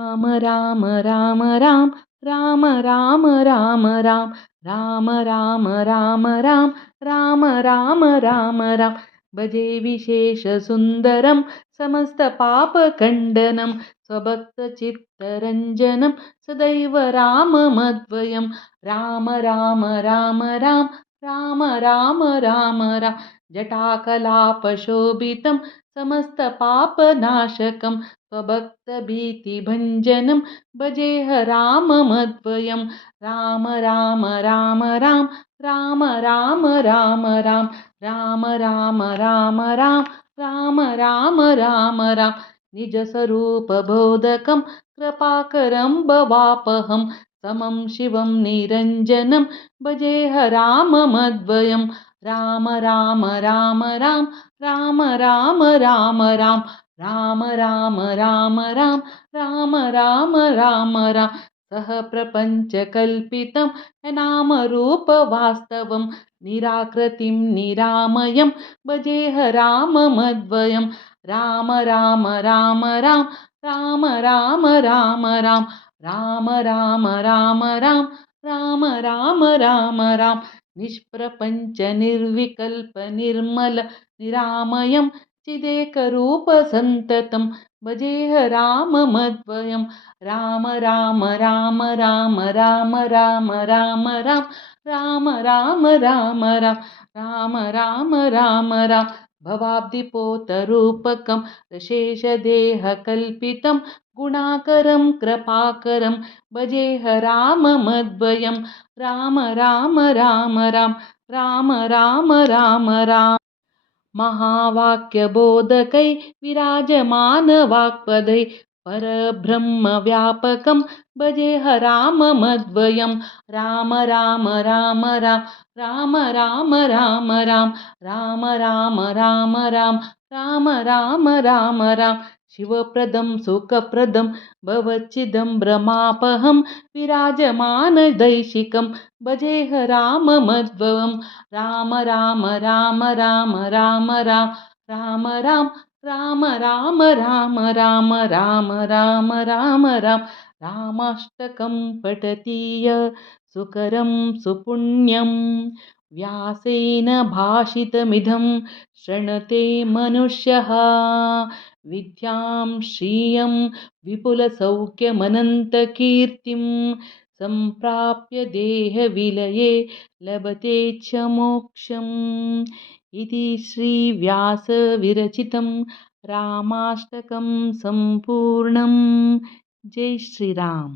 राम राम राम राम राम राम राम राम राम राम राम राम राम राम राम राम भजे विशेषसुन्दरं समस्तपापखण्डनं स्वभक्तचित्तरञ्जनं सदैव राममद्वयं राम राम राम राम राम राम राम राम जटाकलापशोभितं समस्तपापनाशकं स्वभक्तभीतिभञ्जनं भजेह राममद्वयं राम राम राम राम राम राम राम राम राम राम राम राम राम राम राम राम निजस्वरूपबोधकं कृपाकरं भवापहं समं शिवं निरञ्जनं भजेह राममद्वयं राम राम राम राम राम राम राम राम राम राम राम राम राम राम राम राम सह प्रपञ्चकल्पितं नामरूपवास्तवं निराकृतिं निरामयं भजेह राममद्वयं राम राम राम राम राम राम राम राम राम राम राम राम राम राम राम राम निष्प्रपञ्चनिर्विकल्प निर्मल निरामयं चिदेकरूपसन्ततं भजेह राममद्वयं राम राम राम राम राम राम राम राम राम राम राम राम राम राम राम भवाब्धिपोतरूपकं शेषदेहकल्पितं गुणाकरं कृपाकरं भजेह राममद्वयं राम राम राम राम राम राम राम राम महावाक्यबोधकै विराजमानवाक्पदै परब्रह्मव्यापकं भजेह राममद्वयं राम राम राम राम राम राम राम राम राम राम राम राम राम राम राम राम शिवप्रदं सुखप्रदं भवच्चिदं भ्रमापहं विराजमानदैशिकं भजेह राममद्वयं राम राम राम राम राम राम राम राम राम राम राम राम राम राम राम राम रामाष्टकं पठतीय सुकरं सुपुण्यं व्यासेन भाषितमिदं शृणुते मनुष्यः विद्यां श्रियं विपुलसौख्यमनन्तकीर्तिं सम्प्राप्य देहविलये लभते च मोक्षम् इति श्रीव्यासविरचितं रामाष्टकं सम्पूर्णं जय श्रीराम।